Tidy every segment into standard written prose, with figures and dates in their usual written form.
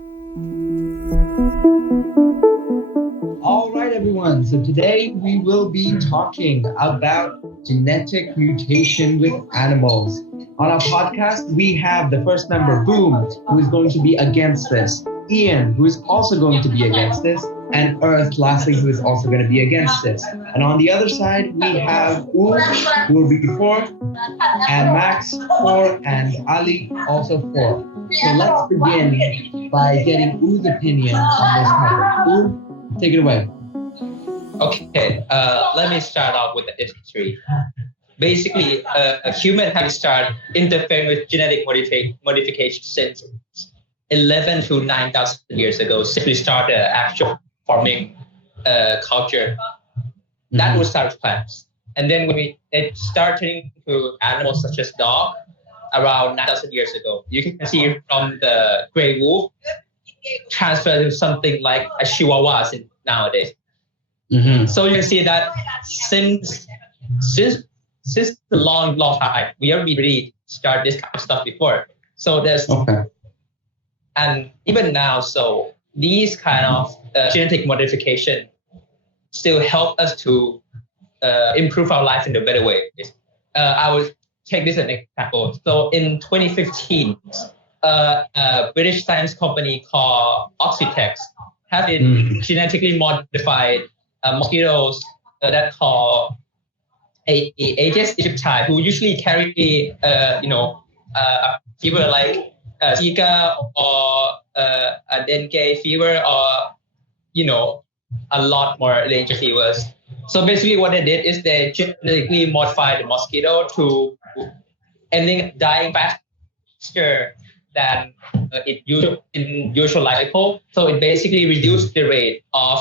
All right, everyone. So today we will be talking about genetic mutation with animals. On our podcast, we have the first member, Boom, who is going to be against this, Ian, who is also going to be against this, and Earth, lastly, who is also going to be against this. And on the other side, we have U, who will be for, and Max for, and Ali also for. So let's begin by getting U's opinion on this topic. U, take it away. Okay, let me start off with the history. Basically, a human has started interfering with genetic modification since 11 to 9,000 years ago. Since we started actual farming culture, that was start with plants. And then when it started turning to animals such as dog around 9,000 years ago. You can see from the gray wolf transferred to something like a chihuahua nowadays. Mm-hmm. So you can see that since the long time, we haven't really started this kind of stuff before. So there's and even now, so these kind of genetic modification still help us to improve our life in a better way. I will take this as an example. So in 2015, a British science company called Oxitex have been genetically modified mosquitoes that call Aedes aegypti, who usually carry a fever like Zika or a dengue fever, or a lot more dangerous fevers. So basically, what they did is they genetically modified the mosquito to dying faster than it usual life cycle. So it basically reduced the rate of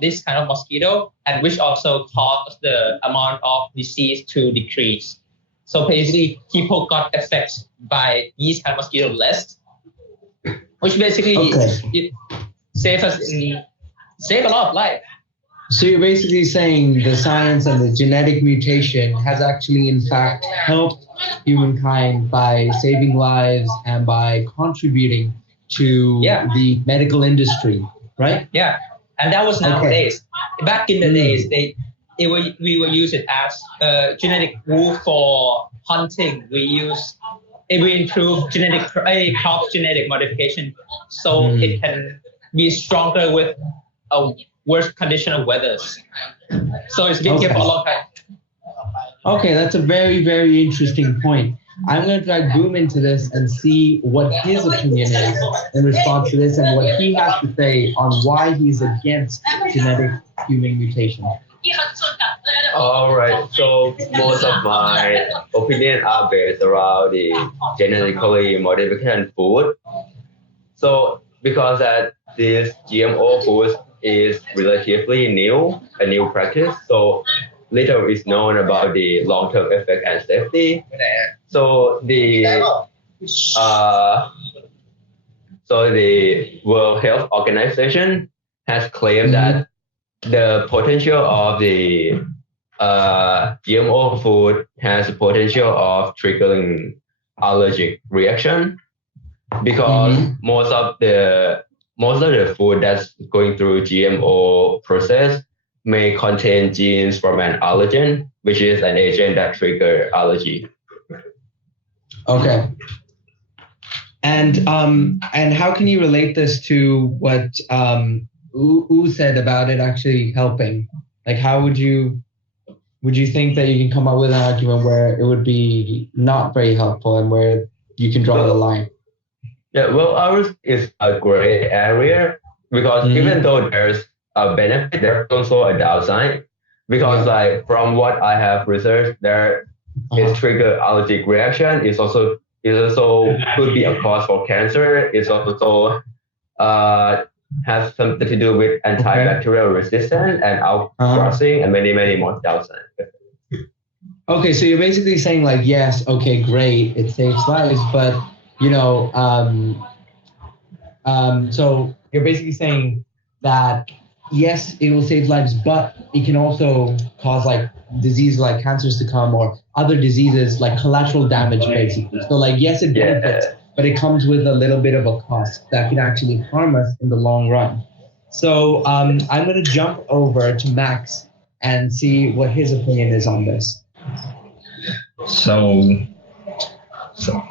this kind of mosquito, and which also caused the amount of disease to decrease. So basically, people got affected by these kind of mosquito less, which basically it save a lot of life. So you're basically saying the science and the genetic mutation has actually, in fact, helped humankind by saving lives and by contributing to the medical industry, right? Yeah, and that was nowadays. Back in the days, we were using it as genetic wool for hunting. We improve crop genetic modification so it can be stronger with a worse condition of weathers. So it's been here for a long time. Okay, that's a very, very interesting point. I'm going to drag Boom into this and see what his opinion is in response to this and what he has to say on why he's against genetic human mutation. All right, so most of my opinion are based around the genetically modified food. So because that this GMO food is relatively a new practice, so little is known about the long-term effect and safety. So the World Health Organization has claimed that the potential of the GMO food has the potential of triggering allergic reaction because most of the food that's going through GMO process may contain genes from an allergen, which is an agent that trigger allergy. Okay. And how can you relate this to what U said about it actually helping? Like, how would you think that you can come up with an argument where it would be not very helpful and where you can draw the line? Yeah, well, ours is a gray area because even though there's a benefit, there's also a downside. Because like from what I have researched, there is trigger allergic reaction. It also could be a cause for cancer. It's also has something to do with antibacterial resistance and outcrossing and many more downside. Okay, so you're basically saying like, yes, okay, great, it saves lives, but so you're basically saying that yes, it will save lives, but it can also cause like disease like cancers to come or other diseases like collateral damage basically. So like, yes, it benefits, but it comes with a little bit of a cost that can actually harm us in the long run. So I'm going to jump over to Max and see what his opinion is on this. So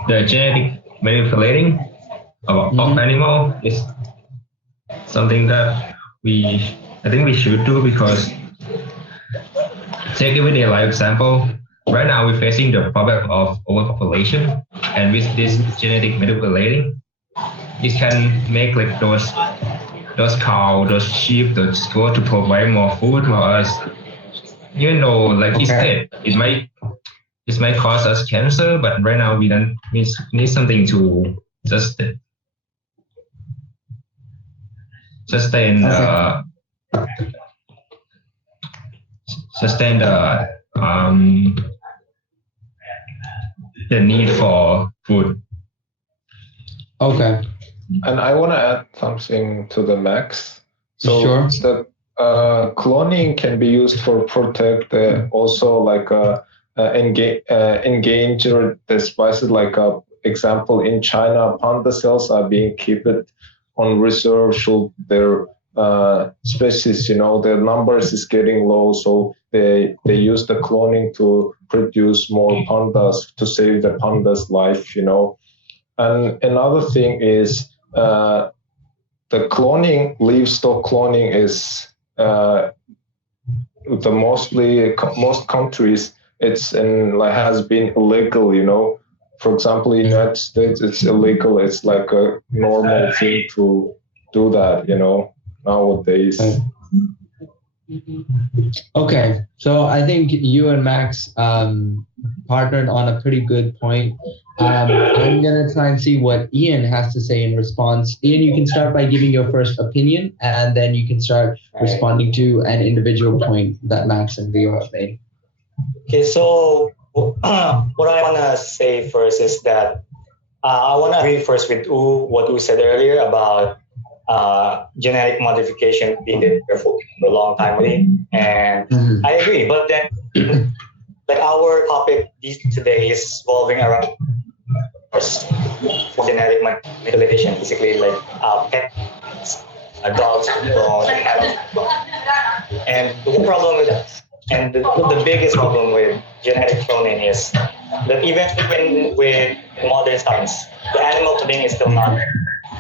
the genetic manipulating of animal is something that I think we should do, because take everyday life example. Right now we're facing the problem of overpopulation, and with this genetic manipulating, it can make like those cows, those sheep, those goats to provide more food for us. Even though like instead it might cause us cancer, but right now we need something to sustain the need for food. Okay. And I want to add something to the Max. So sure. The cloning can be used for protect also like endangered the species. Like example, in China, panda cells are being kept on reserve should their species, their numbers is getting low, so they use the cloning to produce more pandas to save the pandas' life, And another thing is the cloning, livestock cloning is most countries has been illegal, For example, in the United States, it's illegal. It's like a normal thing to do that, nowadays. Okay, so I think you and Max partnered on a pretty good point. I'm gonna try and see what Ian has to say in response. Ian, you can start by giving your first opinion, and then you can start responding to an individual point that Max and Leo have made. Okay, so what I want to say first is that I want to agree first with what U said earlier about genetic modification being there for a long time already, and I agree. But then, like our topic today is revolving around genetic manipulation, basically like pets, dogs, and the problem with that. And the biggest problem with genetic cloning is that even with modern science, the animal cloning is still not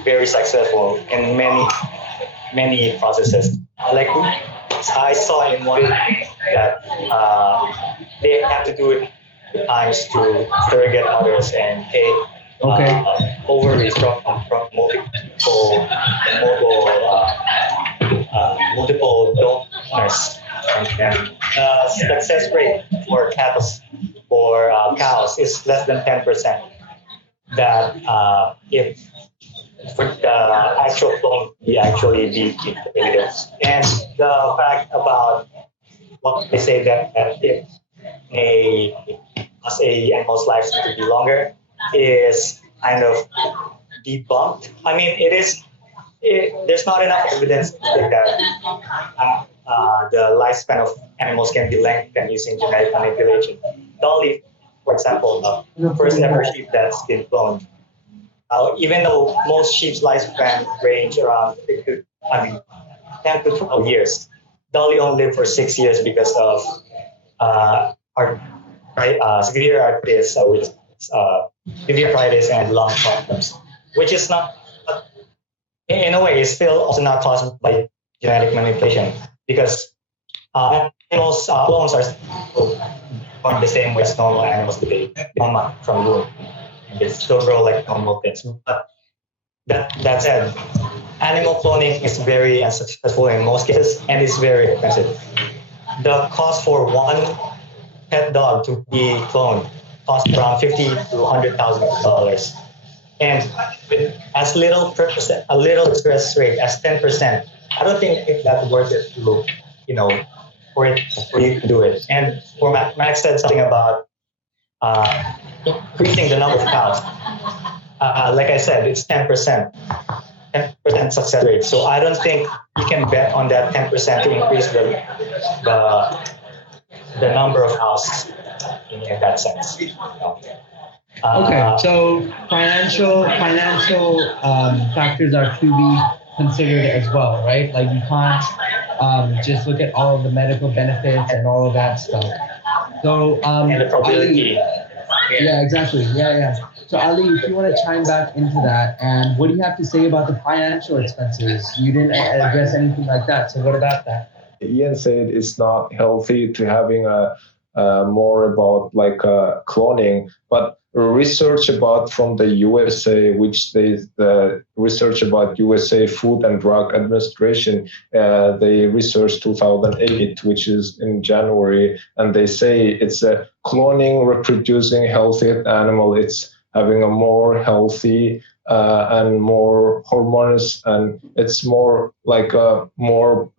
very successful in many processes. Like I saw in one that they have to do it at times to surrogate others and pay ovaries from multiple donors. And success rate for cows is less than 10%. That if for the actual clone be actually be created. And the fact about what they say that if a animal's life to be longer is kind of debunked. I mean, there's not enough evidence to say that the lifespan of animals can be lengthened using genetic manipulation. Dolly, for example, the first ever sheep that's been cloned, even though most sheep's lifespan range around 10 to 12 years, Dolly only lived for 6 years because of severe arthritis, severe arthritis and lung problems, which is not, in a way, is still also not caused by genetic manipulation. Because animals' clones are on the same way as normal animals today, from womb. They still grow like normal things. But that said, animal cloning is very unsuccessful in most cases, and it's very expensive. The cost for one pet dog to be cloned costs around $50,000 to $100,000, and with a little interest rate as 10%. I don't think that's worth it to, for you to do it. And for Max said something about increasing the number of cows. Like I said, it's 10% success rate. So I don't think you can bet on that 10% to increase the number of cows in that sense. Okay, so financial factors are to be considered as well, right? Like you can't just look at all of the medical benefits and all of that stuff. So and the probability. Ali, yeah, exactly. Yeah. So Ali, if you want to chime back into that, and what do you have to say about the financial expenses? You didn't address anything like that. So what about that? Ian said it's not healthy to having more about like cloning, but research about from the USA, which the research about USA Food and Drug Administration, they researched 2008, which is in January, and they say it's a cloning reproducing healthy animal. It's having a more healthy and more hormones, and it's more like a more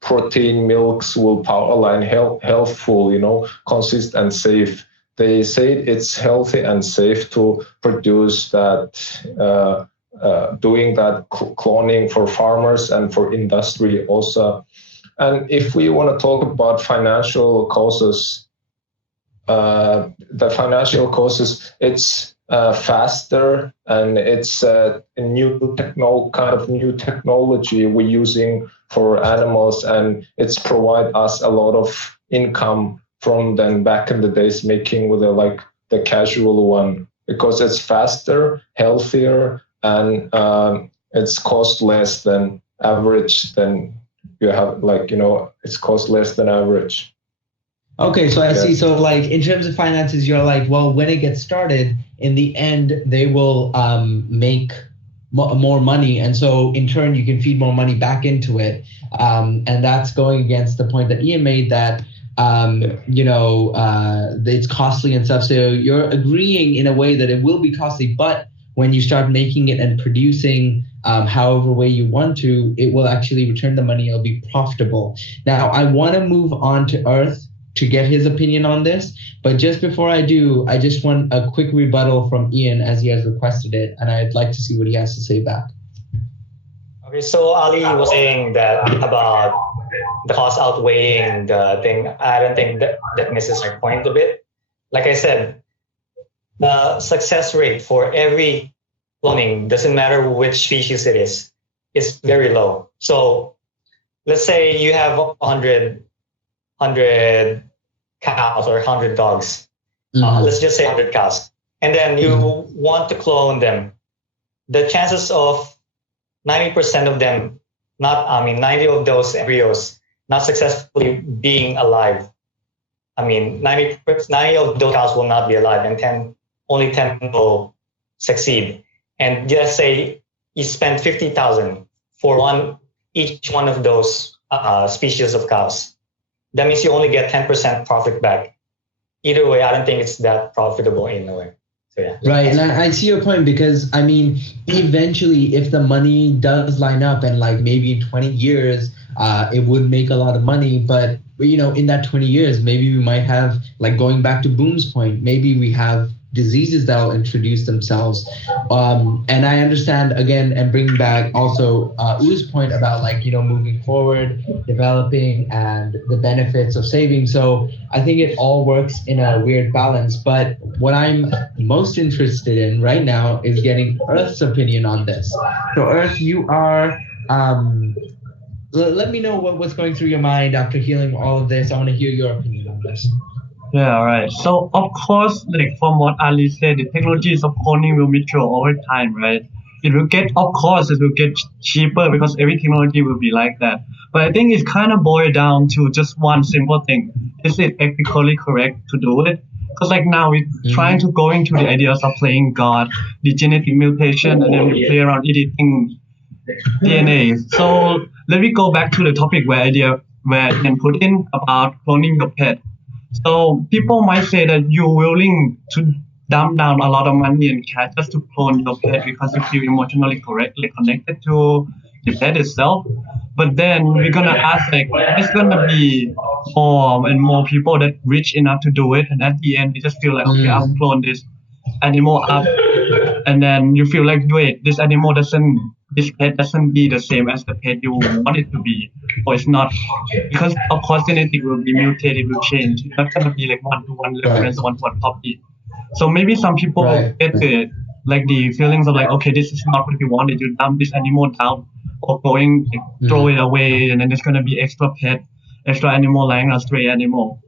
protein milks will power line healthful, consist and safe. They say it's healthy and safe to produce that, doing that cloning for farmers and for industry also. And if we want to talk about financial causes, the financial causes, it's faster, and it's a new technology we're using for animals, and it's provide us a lot of income from them back in the days making with the casual one, because it's faster, healthier, and it's cost less than average. Than you have it's cost less than average. Okay, so I see. So like in terms of finances, you're like, well, when it gets started, in the end, they will make more money, and so in turn, you can feed more money back into it, and that's going against the point that Ian made that it's costly and stuff. So you're agreeing in a way that it will be costly, but when you start making it and producing however way you want to, it will actually return the money. It'll be profitable. Now, I want to move on to Earth to get his opinion on this. But just before I do, I just want a quick rebuttal from Ian as he has requested it, and I'd like to see what he has to say back. Okay, so Ali was saying that about the cost outweighing the thing. I don't think that misses your point a bit. Like I said, the success rate for every cloning, doesn't matter which species it is very low. So let's say you have 100 cows or 100 dogs. Let's just say 100 cows. And then you want to clone them. The chances of 90% of them, 90 of those embryos not successfully being alive. 90 of those cows will not be alive, and only 10 will succeed. And just say you spend 50,000 for each one of those species of cows. That means you only get 10% profit back. Either way, I don't think it's that profitable in a way. So, yeah. Right, and I see your point, because eventually, if the money does line up, and maybe in 20 years, it would make a lot of money. But in that 20 years, maybe we might have, going back to Boom's point, maybe we have diseases that will introduce themselves. And I understand, again, and bringing back also U's point about moving forward, developing, and the benefits of saving. So I think it all works in a weird balance. But what I'm most interested in right now is getting Earth's opinion on this. So Earth, you are, let me know what's going through your mind after hearing all of this. I want to hear your opinion on this. Yeah, all right. So of course, from what Ali said, the technologies of cloning will mature over time, right? It will get cheaper because every technology will be like that. But I think it's kind of boiled down to just one simple thing: is it ethically correct to do it? Because now we're trying to go into the ideas of playing God, the genetic mutation, and then we play around editing DNA. So let me go back to the topic where Ian put in about cloning your pet. So people might say that you're willing to dump down a lot of money and cash just to clone your pet because you feel emotionally correctly connected to the pet itself. But then we're gonna ask it's gonna be more and more people that rich enough to do it, and at the end they just feel okay, I'll clone this animal up, and then you feel wait, this pet doesn't be the same as the pet you want it to be, or it's not, because of course genetic will be mutated, it will change. It's not gonna be one-to-one reference, one-to-one copy. So maybe some people Right. get the feelings of like, okay, this is not what we wanted. You dump this animal down or throw it away, and then there's gonna be extra pet, extra animal like a stray animal.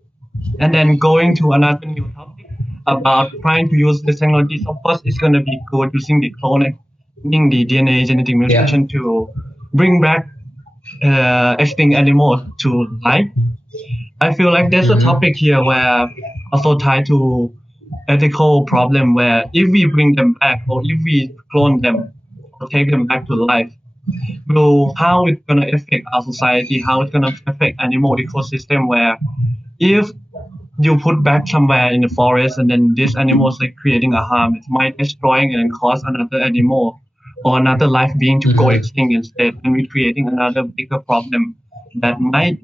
And then going to another new topic about trying to use this technology. Of course, it's gonna be good using the cloning, the DNA genetic mutation to bring back extinct animals to life. I feel like there's a topic here where also tied to ethical problem where if we bring them back or if we clone them or take them back to life, how it's gonna affect our society, how it's gonna affect animal ecosystem where if you put back somewhere in the forest and then this animal is like creating a harm, it might destroying and cause another animal or another life being to go extinct instead, and we're creating another bigger problem that might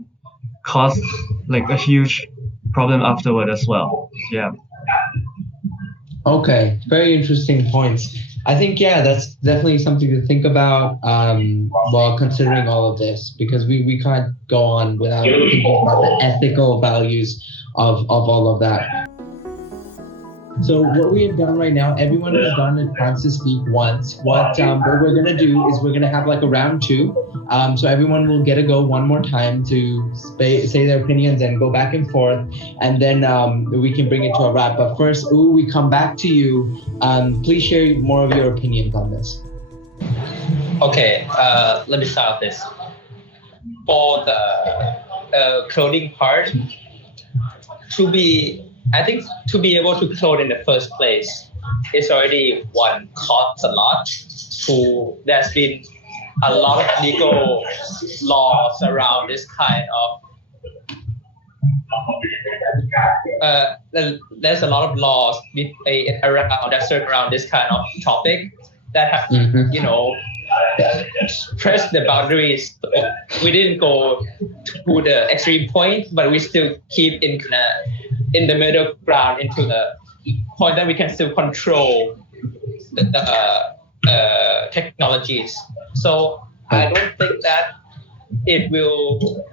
cause like a huge problem afterward as well. Yeah. Okay, very interesting points. I think that's definitely something to think about while considering all of this, because we can't go on without thinking about the ethical values of all of that. So what we have done right now, everyone has gotten a chance to speak once. What we're gonna do is we're gonna have like a round two. So everyone will get to go one more time to say their opinions and go back and forth, and then we can bring it to a wrap. But first, we come back to you. Please share more of your opinions on this. Okay, let me start with this. For the cloning part, I think to be able to clone in the first place, it's already costs a lot. There's been a lot of legal laws around this kind of. There's a lot of laws around this kind of topic that have, press the boundaries. We didn't go to the extreme point, but we still keep in the middle ground into the point that we can still control the technologies. So I don't think that it will,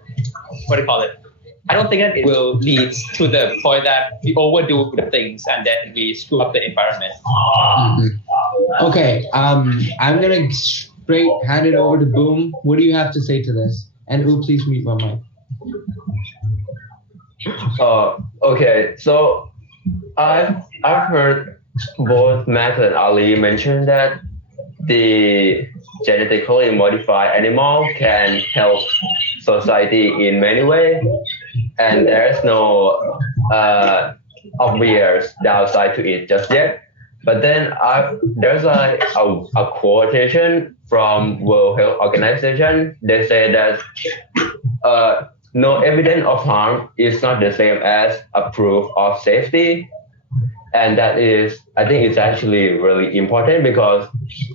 I don't think that it will lead to the point that we overdo the things and then we screw up the environment. Okay, I'm gonna straight hand it over to Boom. What do you have to say to this? And please mute my mic. Okay, so I've heard both Max and Ali mention that the genetically modified animal can help society in many ways, and there's no obvious downside to it just yet. But then there's a quotation from World Health Organization. They say that no evidence of harm is not the same as a proof of safety. And that is, I think it's actually really important, because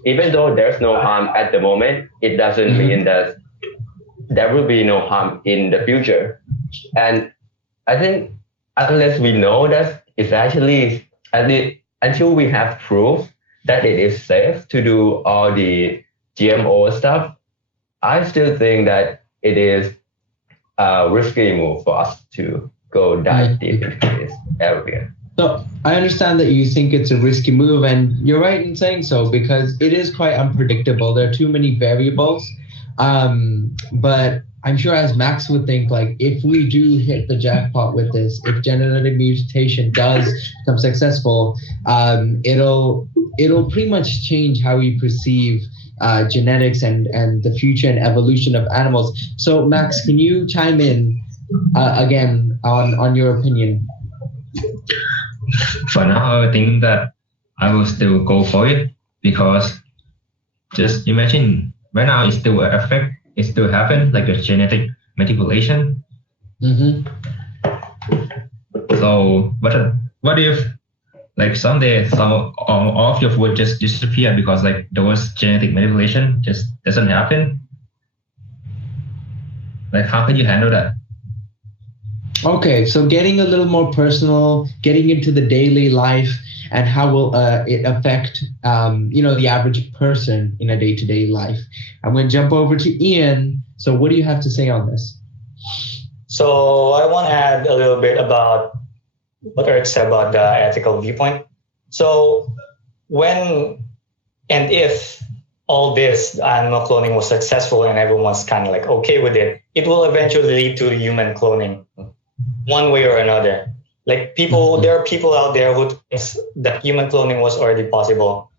even though there's no harm at the moment, it doesn't mean that there will be no harm in the future. And I think unless we know that it's actually, until we have proof that it is safe to do all the GMO stuff, I still think that it is a risky move for us to go dive deep into this area. So I understand that you think it's a risky move, and you're right in saying so, because it is quite unpredictable. There are too many variables. But I'm sure, as Max would think, like, if we do hit the jackpot with this, if genetic mutation does become successful, it'll pretty much change how we perceive genetics and the future and evolution of animals. So Max, can you chime in again on your opinion? For now, I think that I will still go for it, because just imagine right now it's still an effect, it still happens, like the genetic manipulation. So what if like someday some of your food just disappear because like those genetic manipulation just doesn't happen? Like, how can you handle that? Okay, so getting a little more personal, getting into the daily life, and how will it affect the average person in a day-to-day life. I'm going to jump over to Ian. So what do you have to say on this? So I want to add a little bit about what Eric said about the ethical viewpoint. So when and if all this animal cloning was successful and everyone's kind of like okay with it, it will eventually lead to human cloning one way or another. Like there are people out there who think that human cloning was already possible.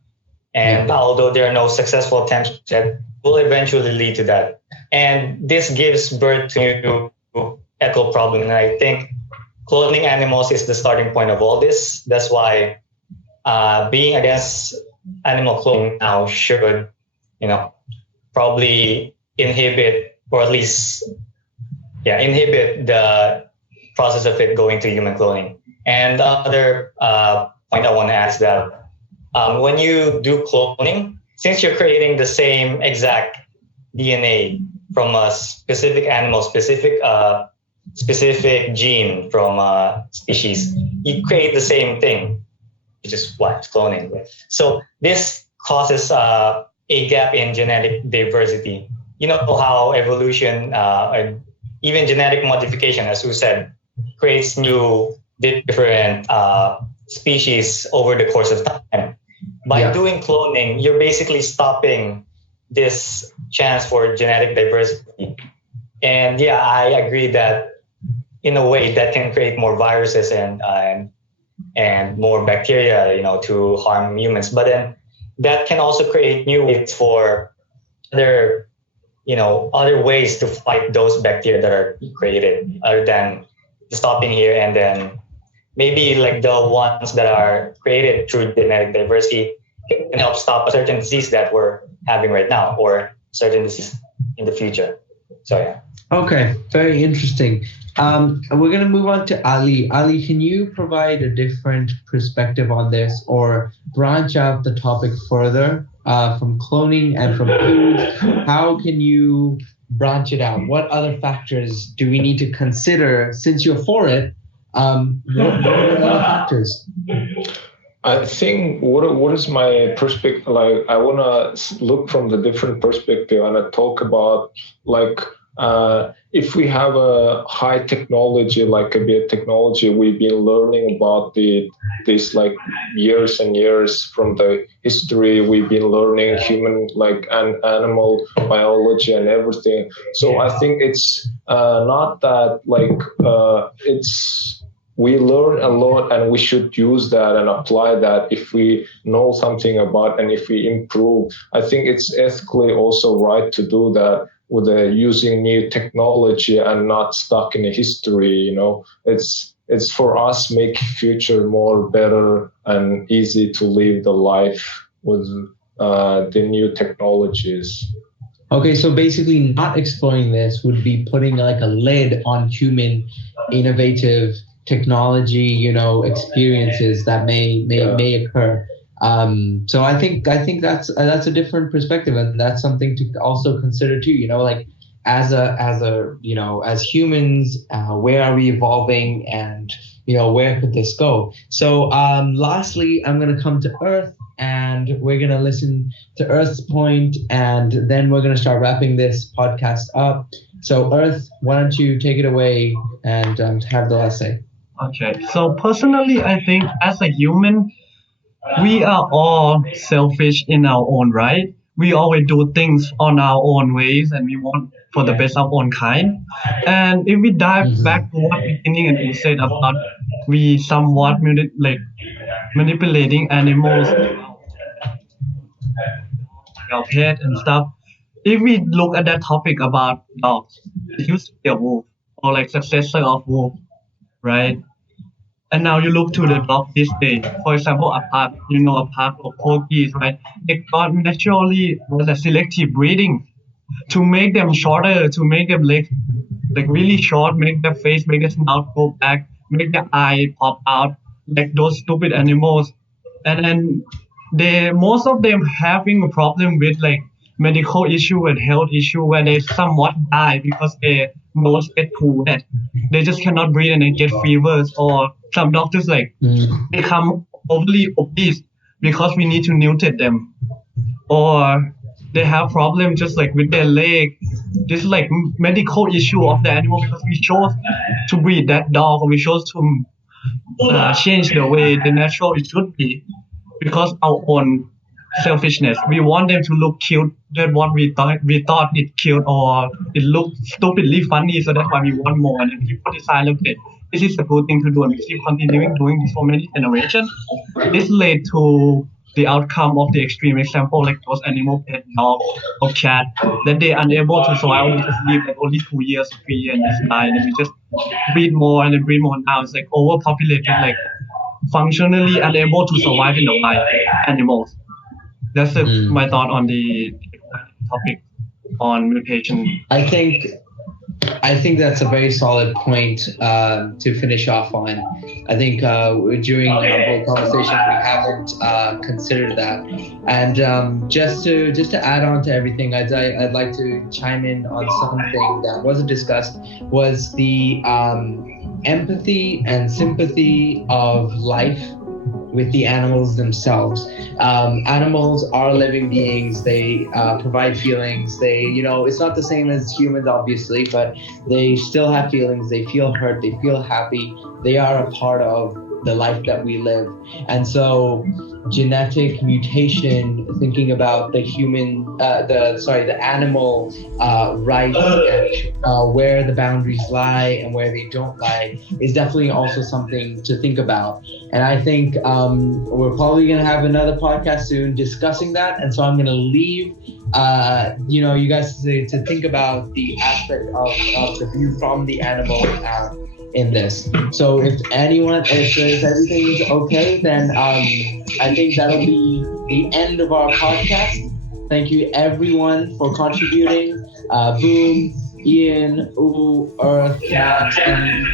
And although there are no successful attempts that will eventually lead to that. And this gives birth to ethical problem. And I think cloning animals is the starting point of all this. That's why being against animal cloning now should, probably inhibit or at least, inhibit the process of it going to human cloning. And the other point I want to ask that when you do cloning, since you're creating the same exact DNA from a specific animal, specific gene from a species, you create the same thing, which is what cloning. So this causes a gap in genetic diversity. You know how evolution, and even genetic modification, as you said, creates new different species over the course of time. By doing cloning, you're basically stopping this chance for genetic diversity. And I agree that in a way that can create more viruses and more bacteria, to harm humans. But then that can also create new ways for other ways to fight those bacteria that are created, other than stopping here and then maybe like the ones that are created through genetic diversity can help stop a certain disease that we're having right now or certain disease in the future. So Okay, very interesting. We're going to move on to Ali. Ali, can you provide a different perspective on this or branch out the topic further from cloning and from foods? How can you branch it out? What other factors do we need to consider since you're for it? What are the other factors? I think what is my perspective? Like, I want to look from the different perspective and I talk about if we have a high technology, like a biotechnology, we've been learning about this like years and years from the history. We've been learning human and animal biology and everything. So I think it's not that we learn a lot and we should use that and apply that if we know something about and if we improve. I think it's ethically also right to do that with using new technology and not stuck in a history. It's for us make future more better and easy to live the life with the new technologies. Okay, so basically not exploring this would be putting like a lid on human innovative technology, experiences that may occur. So I think that's a different perspective, and that's something to also consider too. As humans, where are we evolving, and where could this go? So lastly, I'm gonna come to Earth, and we're gonna listen to Earth's point, and then we're gonna start wrapping this podcast up. So Earth, why don't you take it away and have the last say? Okay, so personally, I think as a human, we are all selfish in our own right. We always do things on our own ways and we want for the best of our own kind. And if we dive back to what beginning and we said about we somewhat manipulating animals, our pet and stuff. If we look at that topic about dogs, it used to be a wolf or like successor of wolf, right? And now you look to the dog this day. For example, a pack of corgis, right? They got naturally was a selective breeding to make them shorter, to make them legs like really short, make their face, make their snout go back, make their eye pop out, like those stupid animals. And then most of them having a problem with like medical issue and health issue where they somewhat die because their nose get too wet. They just cannot breathe and they get fevers, or some doctors become overly obese because we need to nutrate them, or they have problems just like with their leg. This is like medical issue of the animal because we chose to breed that dog, or we chose to change the way the natural it should be because our own selfishness. We want them to look cute than what we thought it cute or it looked stupidly funny, so that's why we want more. And then people decide, okay, this is a good thing to do, and we keep continuing doing this for many generations. This led to the outcome of the extreme example, like those animal pet dog or cat, that they unable to survive, just live like only 2 years, 3 years, and just die. And we just breed more and then breed more. Now it's like overpopulated, like functionally unable to survive in the wild animals. That's my thought on the topic on mutation. I think that's a very solid point to finish off on. I think during our whole conversation we haven't considered that. And just to add on to everything, I'd like to chime in on something that wasn't discussed, was the empathy and sympathy of life with the animals themselves. Animals are living beings. They provide feelings. They, it's not the same as humans, obviously, but they still have feelings. They feel hurt. They feel happy. They are a part of the life that we live. And so genetic mutation, thinking about the animal rights and where the boundaries lie and where they don't lie, is definitely also something to think about. And I think we're probably going to have another podcast soon discussing that. And so I'm going to leave you guys to think about the aspect of the view from the animal in this. So if everything is okay, then I think that'll be the end of our podcast. Thank you everyone for contributing. Boom, Ian, Earth, Max, and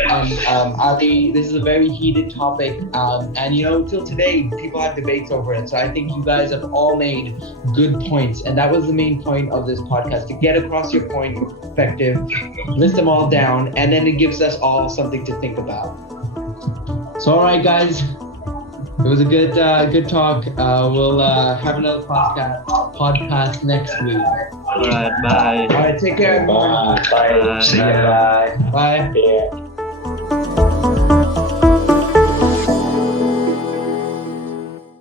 Ali. This is a very heated topic, and till today people have debates over it. So I think you guys have all made good points, and that was the main point of this podcast, to get across your point of perspective, list them all down, and then it gives us all something to think about. So all right, guys. It was a good talk. We'll have another podcast next week. All right, bye. All right, take care, everyone. Bye. See ya. Bye. Yeah.